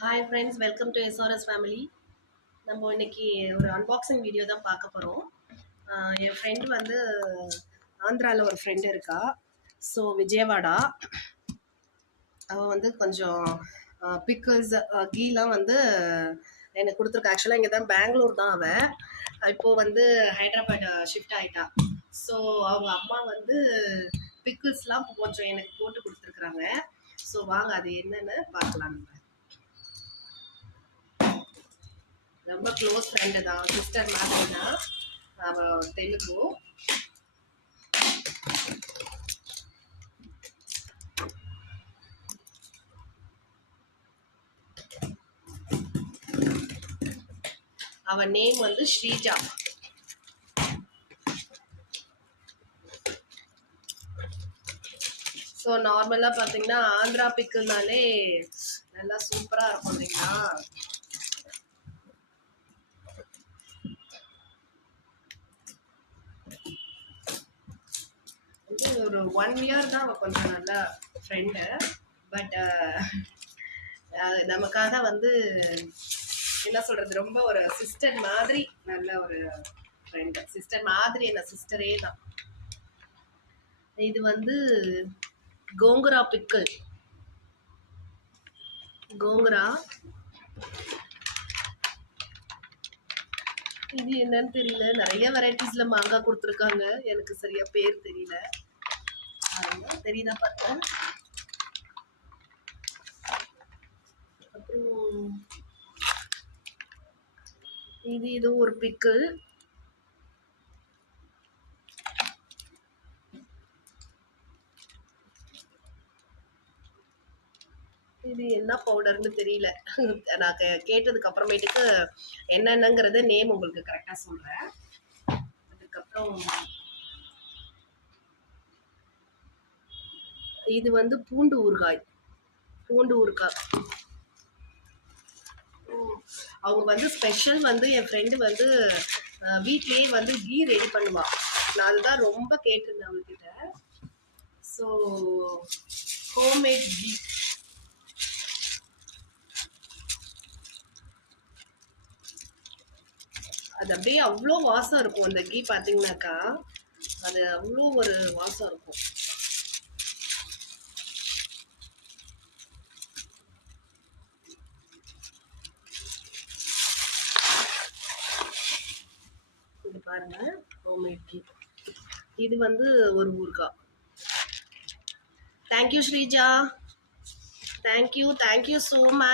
Hi friends, welcome to SRS family. நம்ம இன்னைக்கு ஒரு அன்பாக்சிங் வீடியோ தான் பார்க்க போகிறோம். என் ஃப்ரெண்டு வந்து ஆந்திராவில் ஒரு ஃப்ரெண்டு இருக்கா. ஸோ விஜயவாடா அவள் வந்து கொஞ்சம் பிக்கிள்ஸ் கீலாம் வந்து எனக்கு கொடுத்துருக்கா. ஆக்சுவலாக இங்கே தான் பெங்களூர் தான் அவள். இப்போது வந்து ஹைதராபாத் ஷிஃப்ட் ஆகிட்டா. ஸோ அவங்க அம்மா வந்து பிக்கிள்ஸ்லாம் கொஞ்சம் எனக்கு போட்டு கொடுத்துருக்குறாங்க. ஸோ வாங்க அது என்னென்னு பார்க்கலாம். நம்ம ரொம்ப க்ளோஸ் ஃப்ரெண்டு தான், சிஸ்டர் மாதிரி தான். அவள் தெலுங்கு. அவன் நேம் வந்து ஸ்ரீஜா. ஸோ நார்மலாக பார்த்தீங்கன்னா ஆந்திரா பிக்குனாலே நல்லா சூப்பராக இருக்கும் இல்லைங்களா. வந்து ஒரு 1 இயர் தான் அவள் கொஞ்சம் நல்ல ஃப்ரெண்டு. பட் நமக்காக வந்து என்ன சொல்கிறது, ரொம்ப ஒரு சிஸ்டர் மாதிரி நல்ல ஒரு ஃப்ரெண்டு. சிஸ்டர் மாதிரி என்ன சிஸ்டரே தான். இது வந்து கோங்குரா பிக்கிள். கோங்குரா இது என்னன்னு தெரியல. நிறைய வெரைட்டிஸ்ல மாங்காய் கொடுத்துருக்காங்க. எனக்கு சரியா பேர் தெரியல. தெரியுதா பார்த்தேன். அப்புறம் இது ஒரு பிக்கிள். இது என்ன பவுடர்னு தெரியல. நான் கேட்டதுக்கு அப்புறமேட்டுக்கு என்னென்னங்கிறத நேம் உங்களுக்கு கரெக்டா சொல்றேன். அதுக்கப்புறம் இது வந்து பூண்டு ஊறுகாய். பூண்டு ஊறுகாய் அவங்க வந்து ஸ்பெஷல் வந்து என் ஃப்ரெண்டு வந்து வீட்லயே வந்து கீ ரெடி பண்ணுவா. நான் அதுதான் ரொம்ப கேட்டிருந்தேன் அவங்ககிட்ட. So homemade ghee. அது அப்படியே அவ்வளோ வாசம் இருக்கும். அந்த கீ பார்த்தீங்கன்னாக்கா அது அவ்வளோ ஒரு வாசம் இருக்கும். இது பாருங்க, ஹோம்மேட் கீ. இது வந்து ஒரு ஊறுகாய். Thank you Sreeja, thank you so much.